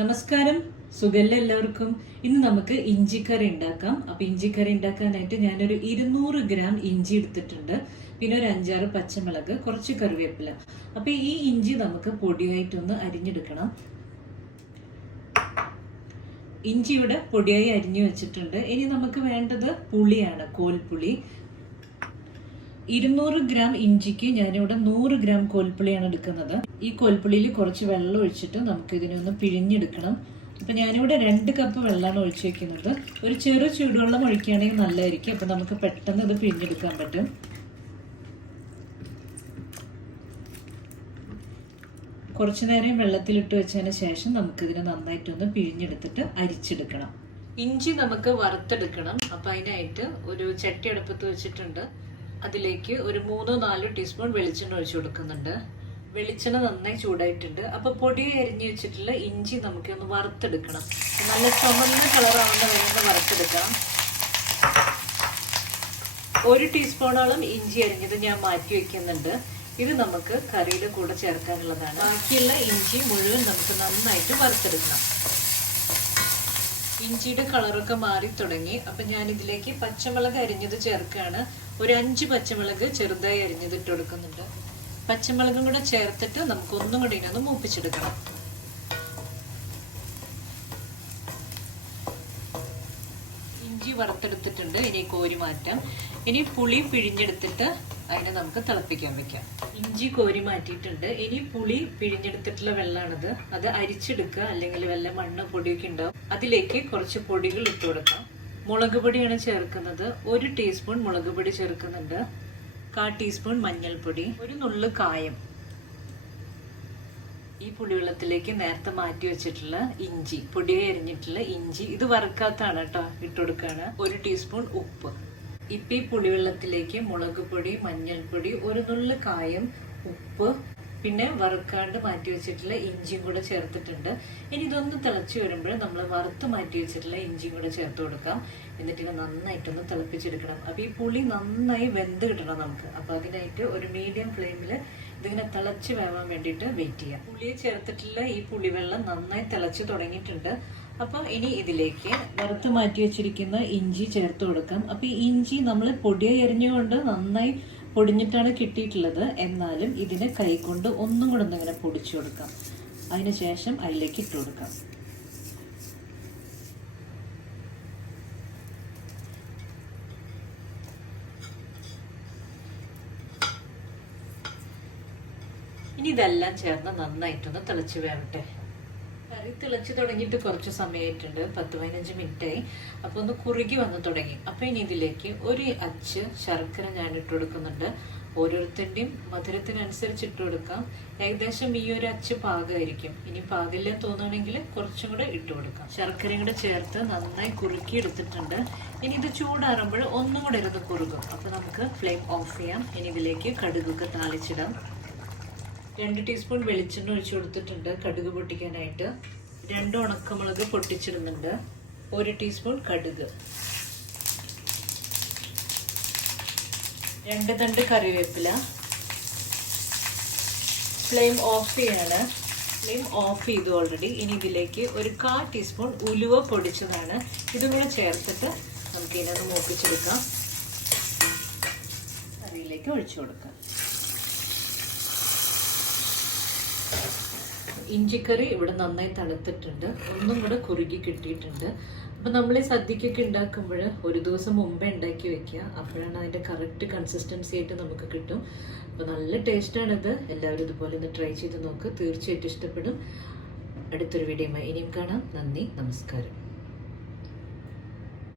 നമസ്കാരം, സുഖല്ലേ എല്ലാവർക്കും. ഇന്ന് നമുക്ക് ഇഞ്ചിക്കറി ഉണ്ടാക്കാം. അപ്പൊ ഇഞ്ചിക്കറി ഉണ്ടാക്കാനായിട്ട് ഞാനൊരു 200 ഗ്രാം ഇഞ്ചി എടുത്തിട്ടുണ്ട്. പിന്നെ ഒരു 5-6 പച്ചമുളക്, കുറച്ച് കറിവേപ്പില. അപ്പൊ ഈ ഇഞ്ചി നമുക്ക് പൊടിയായിട്ടൊന്ന് അരിഞ്ഞെടുക്കണം. ഇഞ്ചി ഇവിടെ പൊടിയായി അരിഞ്ഞു വെച്ചിട്ടുണ്ട്. ഇനി നമുക്ക് വേണ്ടത് പുളിയാണ്, കോൽപ്പുളി. 200 ഗ്രാം ഇഞ്ചിക്ക് ഞാനിവിടെ 100 ഗ്രാം കോൽപ്പുളിയാണ് എടുക്കുന്നത്. ഈ കോൽപ്പുളിയിൽ കുറച്ച് വെള്ളം ഒഴിച്ചിട്ട് നമുക്ക് ഇതിനൊന്ന് പിഴിഞ്ഞെടുക്കണം. അപ്പൊ ഞാനിവിടെ 2 കപ്പ് വെള്ളമാണ് ഒഴിച്ചു വെക്കുന്നത്. ഒരു ചെറു ചൂടുവെള്ളം ഒഴിക്കുകയാണെങ്കിൽ നല്ലതായിരിക്കും. അപ്പൊ നമുക്ക് പെട്ടെന്ന് ഇത് പിഴിഞ്ഞെടുക്കാൻ പറ്റും. കുറച്ചു നേരം വെള്ളത്തിലിട്ട് വെച്ചതിന് ശേഷം നമുക്കിതിനെ നന്നായിട്ടൊന്ന് പിഴിഞ്ഞെടുത്തിട്ട് അരിച്ചെടുക്കണം. ഇഞ്ചി നമുക്ക് വറുത്തെടുക്കണം. അപ്പൊ അതിനായിട്ട് ഒരു ചട്ടി അടുപ്പത്ത് വെച്ചിട്ടുണ്ട്. അതിലേക്ക് ഒരു 3-4 ടീസ്പൂൺ വെളിച്ചെണ്ണ ഒഴിച്ചു കൊടുക്കുന്നുണ്ട്. വെളിച്ചെണ്ണ നന്നായി ചൂടായിട്ടുണ്ട്. അപ്പൊ പൊടി അരിഞ്ഞു വെച്ചിട്ടുള്ള ഇഞ്ചി നമുക്കൊന്ന് വറുത്തെടുക്കണം. നല്ല ചുമന്ന കളറാവുന്ന വരെ ഒന്ന് വറുത്തെടുക്കണം. 1 ടീസ്പൂണോളം ഇഞ്ചി അരിഞ്ഞത് ഞാൻ മാറ്റി വെക്കുന്നുണ്ട്. ഇത് നമുക്ക് കറിയുടെ കൂടെ ചേർക്കാനുള്ളതാണ്. ബാക്കിയുള്ള ഇഞ്ചി മുഴുവൻ നമുക്ക് നന്നായിട്ട് വറുത്തെടുക്കണം. ഇഞ്ചിയുടെ കളറൊക്കെ മാറി തുടങ്ങി. അപ്പൊ ഞാൻ ഇതിലേക്ക് പച്ചമുളക് അരിഞ്ഞത് ചേർക്കുകയാണ്. ഒരു 5 പച്ചമുളക് ചെറുതായി അരിഞ്ഞത് ഇട്ട് കൊടുക്കുന്നുണ്ട്. പച്ചമുളകും കൂടെ ചേർത്തിട്ട് നമുക്ക് ഒന്നും കൂടി ഇതിനൊന്ന് മൂപ്പിച്ചെടുക്കണം. ഇഞ്ചി വറുത്തെടുത്തിട്ടുണ്ട്. ഇനി കോരി മാറ്റാം. ഇനി പുളി പിഴിഞ്ഞെടുത്തിട്ട് അതിനെ നമുക്ക് തിളപ്പിക്കാൻ വെക്കാം. ഇഞ്ചി കോരി മാറ്റിയിട്ടുണ്ട്. ഇനി പുളി പിഴിഞ്ഞെടുത്തിട്ടുള്ള വെള്ളമാണിത്. അത് അരിച്ചെടുക്കുക, അല്ലെങ്കിൽ വല്ല മണ്ണ് പൊടിയൊക്കെ ഉണ്ടാവും. അതിലേക്ക് കുറച്ച് പൊടികൾ ഇട്ട് കൊടുക്കാം. മുളക് പൊടിയാണ് ചേർക്കുന്നത്. 1 ടീസ്പൂൺ മുളക് പൊടി ചേർക്കുന്നുണ്ട്. 1/4 ടീസ്പൂൺ മഞ്ഞൾപ്പൊടി, ഒരു നുള്ളു കായം. ഈ പുളിവെള്ളത്തിലേക്ക് നേരത്തെ മാറ്റി വെച്ചിട്ടുള്ള ഇഞ്ചി, പൊടിയായി അരിഞ്ഞിട്ടുള്ള ഇഞ്ചി, ഇത് വറുക്കാത്താണ് കേട്ടോ, ഇട്ട് കൊടുക്കുകയാണ്. 1 ടീസ്പൂൺ ഉപ്പ്. ഇപ്പം ഈ പുളിവെള്ളത്തിലേക്ക് മുളക് പൊടി, മഞ്ഞൾപ്പൊടി, ഒരു നുള്ളു കായം, ഉപ്പ്, പിന്നെ വറുക്കാണ്ട് മാറ്റി വെച്ചിട്ടുള്ള ഇഞ്ചിയും കൂടെ ചേർത്തിട്ടുണ്ട്. ഇനി ഇതൊന്ന് തിളച്ച് വരുമ്പോൾ നമ്മൾ വറുത്ത് മാറ്റി വെച്ചിട്ടുള്ള ഇഞ്ചിയും കൂടെ ചേർത്ത് കൊടുക്കാം. എന്നിട്ട് ഇത് നന്നായിട്ടൊന്ന് തിളപ്പിച്ചെടുക്കണം. അപ്പൊ ഈ പുളി നന്നായി വെന്ത് കിട്ടണം നമുക്ക്. അപ്പൊ അതിനായിട്ട് ഒരു മീഡിയം ഫ്ലെയിമിൽ ഇതിങ്ങനെ തിളച്ച് വേവാൻ വേണ്ടിയിട്ട് വെയിറ്റ് ചെയ്യാം. പുളിയെ ചേർത്തിട്ടുള്ള ഈ പുളിവെള്ളം നന്നായി തിളച്ച് തുടങ്ങിയിട്ടുണ്ട്. അപ്പൊ ഇനി ഇതിലേക്ക് വറുത്ത് മാറ്റി വെച്ചിരിക്കുന്ന ഇഞ്ചി ചേർത്ത് കൊടുക്കാം. അപ്പൊ ഈ ഇഞ്ചി നമ്മൾ പൊടിയായി എരിഞ്ഞുകൊണ്ട് നന്നായി പൊടിഞ്ഞിട്ടാണ് കിട്ടിയിട്ടുള്ളത്. എന്നാലും ഇതിനെ കൈകൊണ്ട് ഒന്നും കൂടെ ഒന്നിങ്ങനെ പൊടിച്ചു കൊടുക്കാം. അതിനുശേഷം അതിലേക്ക് ഇട്ട് കൊടുക്കാം. ഇനി ഇതെല്ലാം ചേർന്ന് നന്നായിട്ടൊന്ന് തിളച്ച് വേവട്ടെ. കറി തിളച്ച് തുടങ്ങിയിട്ട് കുറച്ച് സമയമായിട്ടുണ്ട്, 10-15 മിനിറ്റായി. അപ്പൊ ഒന്ന് കുറുകി വന്ന് തുടങ്ങി. അപ്പൊ ഇനി ഇതിലേക്ക് ഒരു അച്ച് ശർക്കര ഞാൻ ഇട്ട് കൊടുക്കുന്നുണ്ട്. ഓരോരുത്തരുടെയും മധുരത്തിനനുസരിച്ച് ഇട്ട് കൊടുക്കാം. ഏകദേശം ഈ ഒരു അച്ച് പാകമായിരിക്കും. ഇനി പാകില്ല തോന്നുകയാണെങ്കിൽ കുറച്ചും കൂടെ ഇട്ട് കൊടുക്കാം. ശർക്കരയും കൂടെ ചേർത്ത് നന്നായി കുറുക്കി എടുത്തിട്ടുണ്ട്. ഇനി ഇത് ചൂടാറുമ്പോൾ ഒന്നും കൂടെ ഇരുന്ന് കുറുകും. അപ്പൊ നമുക്ക് ഫ്ലെയിം ഓഫ് ചെയ്യാം. ഇനി ഇതിലേക്ക് കടുകൊക്കെ താളിച്ചിടാം. 2 ടീസ്പൂൺ വെളിച്ചെണ്ണ ഒഴിച്ചു കൊടുത്തിട്ടുണ്ട് കടുക് പൊട്ടിക്കാനായിട്ട്. 2 ഉണക്കമുളക് പൊട്ടിച്ചിടുന്നുണ്ട്. 1 ടീസ്പൂൺ കടുക്, 2 തണ്ട് കറിവേപ്പില. ഫ്ലെയിം ഓഫ് ചെയ്യാണ്. ഫ്ലെയിം ഓഫ് ചെയ്തു ഓൾറെഡി. ഇനി ഇതിലേക്ക് ഒരു 1/4 ടീസ്പൂൺ ഉലുവ പൊടിച്ചതാണ്. ഇതും കൂടെ ചേർത്തിട്ട് നമുക്ക് ഇതിനൊന്ന് മൂപ്പിച്ചെടുക്കാം. കറിയിലേക്ക് ഒഴിച്ചു കൊടുക്കാം. ഇഞ്ചിക്കറി ഇവിടെ നന്നായി തണുത്തിട്ടുണ്ട്. ഒന്നും കൂടെ കുറുകി കിട്ടിയിട്ടുണ്ട്. അപ്പം നമ്മൾ ഈ സദ്യക്കൊക്കെ ഉണ്ടാക്കുമ്പോൾ ഒരു ദിവസം മുമ്പേ ഉണ്ടാക്കി വെക്കുക. അപ്പോഴാണ് അതിൻ്റെ കറക്റ്റ് കൺസിസ്റ്റൻസി ആയിട്ട് നമുക്ക് കിട്ടും. അപ്പോൾ നല്ല ടേസ്റ്റാണിത്. എല്ലാവരും ഇതുപോലെ ഒന്ന് ട്രൈ ചെയ്ത് നോക്ക്. തീർച്ചയായിട്ടും ഇഷ്ടപ്പെടും. അടുത്തൊരു വീഡിയോയുമായി ഇനിയും കാണാം. നന്ദി, നമസ്കാരം.